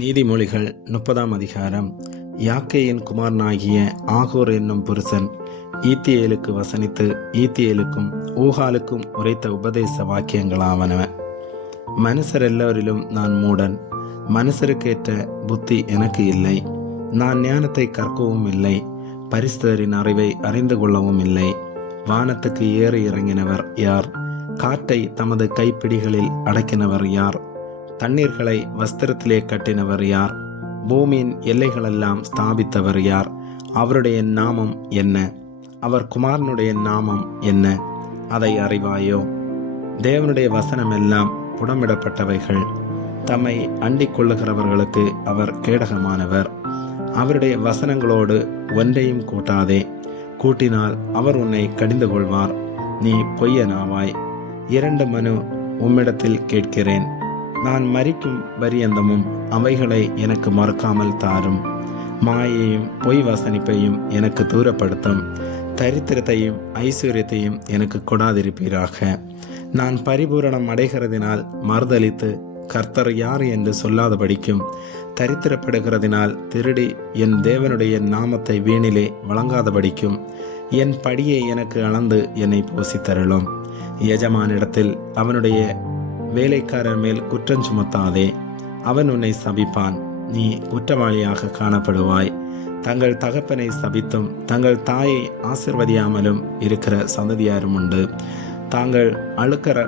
நீதிமொழிகள் 30ஆம் அதிகாரம். யாக்கேயின் குமாரனாகிய ஆகோர் என்னும் புருஷன் ஈத்தியேலுக்கு வசனித்து ஈத்தியேலுக்கும் ஊகாலுக்கும் உரைத்த உபதேச வாக்கியங்களாவன. மனுஷர் எல்லோரிலும் நான் மூடன், மனுஷருக்கேற்ற புத்தி எனக்கு இல்லை. நான் ஞானத்தை கற்கவும் இல்லை, பரிசுத்தரின் அறிவை அறிந்து கொள்ளவும் இல்லை. வானத்துக்கு ஏறி இறங்கினவர் யார்? காற்றை தமது கைப்பிடிகளில் அடக்கினவர் யார்? தண்ணீர்களை வஸ்திரத்திலே கட்டினவர் யார்? பூமியின் எல்லைகளெல்லாம் ஸ்தாபித்தவர் யார்? அவருடைய நாமம் என்ன? அவர் குமாரனுடைய நாமம் என்ன? அதை அறிவாயோ? தேவனுடைய வசனம் எல்லாம் புடமிடப்பட்டவைகள். தம்மை அண்டிக் கொள்ளுகிறவர்களுக்கு அவர் கேடகமானவர். அவருடைய வசனங்களோடு ஒன்றையும் கூட்டாதே. கூட்டினால் அவர் உன்னை கடிந்து கொள்வார். நீ பொய்யனாவாய். 2 மனு உம்மிடத்தில் கேட்கிறேன். நான் மரிக்கும் பரியந்தமும் அவைகளை எனக்கு மறக்காமல் தாரும். மாயையும் பொய் வசனிப்பையும் எனக்கு தூரப்படுத்தும். தரித்திரத்தையும் ஐஸ்வர்யத்தையும் எனக்கு கொடாதிருப்பீராக. நான் பரிபூரணம் அடைகிறதினால் மறுதலித்து கர்த்தர் யார் என்று சொல்லாதபடிக்கும், தரித்திரப்படுகிறதினால் திருடி என் தேவனுடைய நாமத்தை வீணிலே வழங்காதபடிக்கும், என் படியை எனக்கு அளந்து என்னை போசித்தருளும். எஜமானிடத்தில் அவனுடைய வேலைக்காரர் மேல் குற்றம் சுமத்தாதே. அவன் உன்னை சபிப்பான், நீ குற்றவாளியாக காணப்படுவாய். தங்கள் தகப்பனை சபித்தும் தங்கள் தாயை ஆசிர்வதியாமலும் இருக்கிற சந்ததியாரும் உண்டு. தாங்கள் அழுக்கற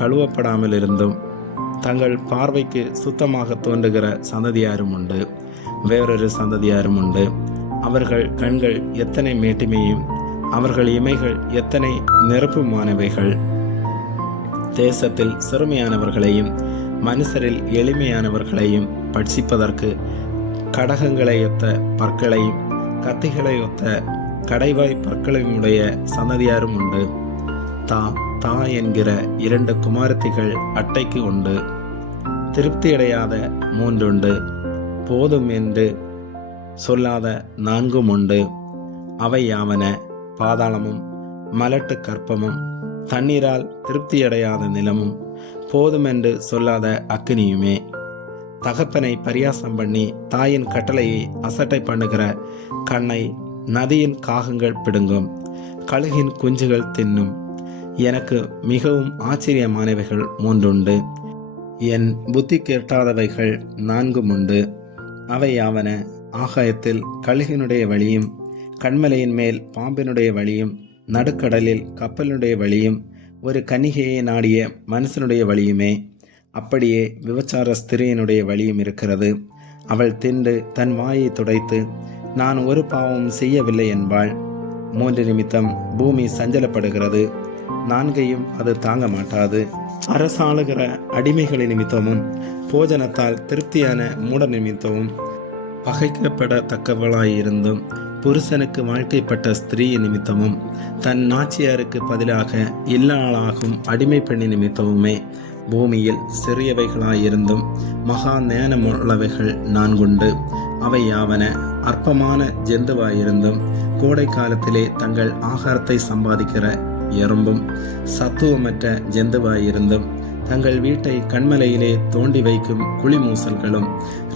கழுவப்படாமல் இருந்தும் தங்கள் பார்வைக்கு சுத்தமாக தோன்றுகிற சந்ததியாரும் உண்டு. வேறொரு சந்ததியாரும் உண்டு. அவர்கள் கண்கள் எத்தனை மேட்டிமையும் அவர்கள் இமைகள் எத்தனை நெருப்புமானவைகள். தேசத்தில் சிறுமையானவர்களையும் மனுஷரில் எளிமையானவர்களையும் பட்சிப்பதற்கு கடகங்களையொத்த பற்களையும் கத்திகளையொத்த கடைவாய் பற்களையுடைய சந்ததியாரும் உண்டு. தா என்கிற 2 குமாரத்திகள் அட்டைக்கு உண்டு. திருப்தியடையாத 3 உண்டு. போதும் என்று சொல்லாத 4 உண்டு. அவை யாவன? பாதாளமும் மலட்டு கற்பமும் தண்ணீரால் திருப்தியடையாத நிலமும் போதுமென்று சொல்லாத அக்கினியுமே. தகப்பனை பரியாசம் பண்ணி தாயின் கட்டளையை அசட்டை பண்ணுகிற கண்ணை நதியின் காகங்கள் பிடுங்கும், கழுகின் குஞ்சுகள் தின்னும். எனக்கு மிகவும் ஆச்சரியமானவைகள் 3 உண்டு. என் புத்தி கேட்டாதவைகள் 4 உண்டு. அவை யாவன? ஆகாயத்தில் கழுகினுடைய வழியும், கண்மலையின் மேல் பாம்பினுடைய வழியும், நடுக்கடலில் கப்பலினுடைய வழியும், ஒரு கன்னிகையை நாடிய மனுஷனுடைய வழியுமே. அப்படியே விபச்சார ஸ்திரீயினுடைய வழியும் இருக்கிறது. அவள் தின்று தன் வாயை துடைத்து நான் ஒரு பாவமும் செய்யவில்லை என்பாள். 3 நிமித்தம் பூமி சஞ்சலப்படுகிறது, 4ஐயும் அது தாங்க மாட்டாது. அரசாளுகிற அடிமைகளின் நிமித்தமும் போஜனத்தால் திருப்தியான மூட நிமித்தமும் பகைக்கப்படத்தக்கவளாயிருந்தும் புருஷனுக்கு வாழ்க்கைப்பட்ட ஸ்திரீ நிமித்தமும் தன் நாச்சியாருக்கு பதிலாக இல்லாளாகும் அடிமை பெண்ணி நிமித்தமுமே பூமியில் சிறியவைகளாயிருந்தும் மகா ஞானமுள்ளவைகள் 4 உண்டு. அவை யாவன? அற்பமான ஜந்துவாயிருந்தும் கோடை காலத்திலே தங்கள் ஆகாரத்தை சம்பாதிக்கிற எறும்பும், சத்துவமற்ற ஜந்துவாயிருந்தும் தங்கள் வீட்டை கண்மலையிலே தோண்டி வைக்கும் குழிமூசல்களும்,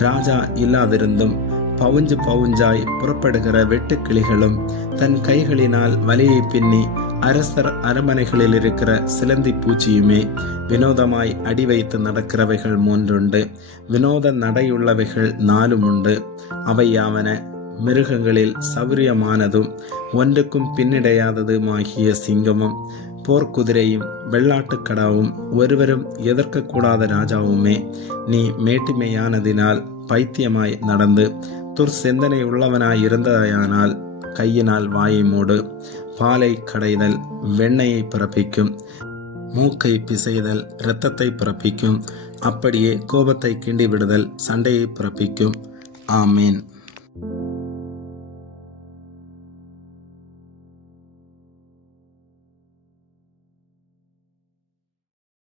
ராஜா இல்லாதிருந்தும் பவுஞ்சாய் புறப்படுகிற வெட்டுக்கிளிகளும், தன் கைகளினால் வலையை பின்னி அரசர் அரமனைகளில் இருக்கிற சிலந்தி பூச்சியுமே. வினோதமாய் அடி வைத்து நடக்கிறவைகள் 3 உண்டு. வினோத நடையுள்ளவைகள் 4 உண்டு. அவை யாவன? மிருகங்களில் சௌரியமானதும் ஒன்றுக்கும் பின்னிடையாததுமாகிய சிங்கமும், போர்க்குதிரையும், வெள்ளாட்டுக்கடாவும், ஒருவரும் எதிர்க்கக்கூடாத ராஜாவுமே. நீ மேட்டிமையானதினால் பைத்தியமாய் நடந்து துர்சிந்தனை உள்ளவனாய் இருந்ததாயானால் கையினால் வாயை மூடு. பாலை கடைதல் வெண்ணையை பிறப்பிக்கும், மூக்கை பிசைதல் இரத்தத்தை பிறப்பிக்கும். அப்படியே கோபத்தை கிண்டி விடுதல் சண்டையை பிறப்பிக்கும். ஆமேன்.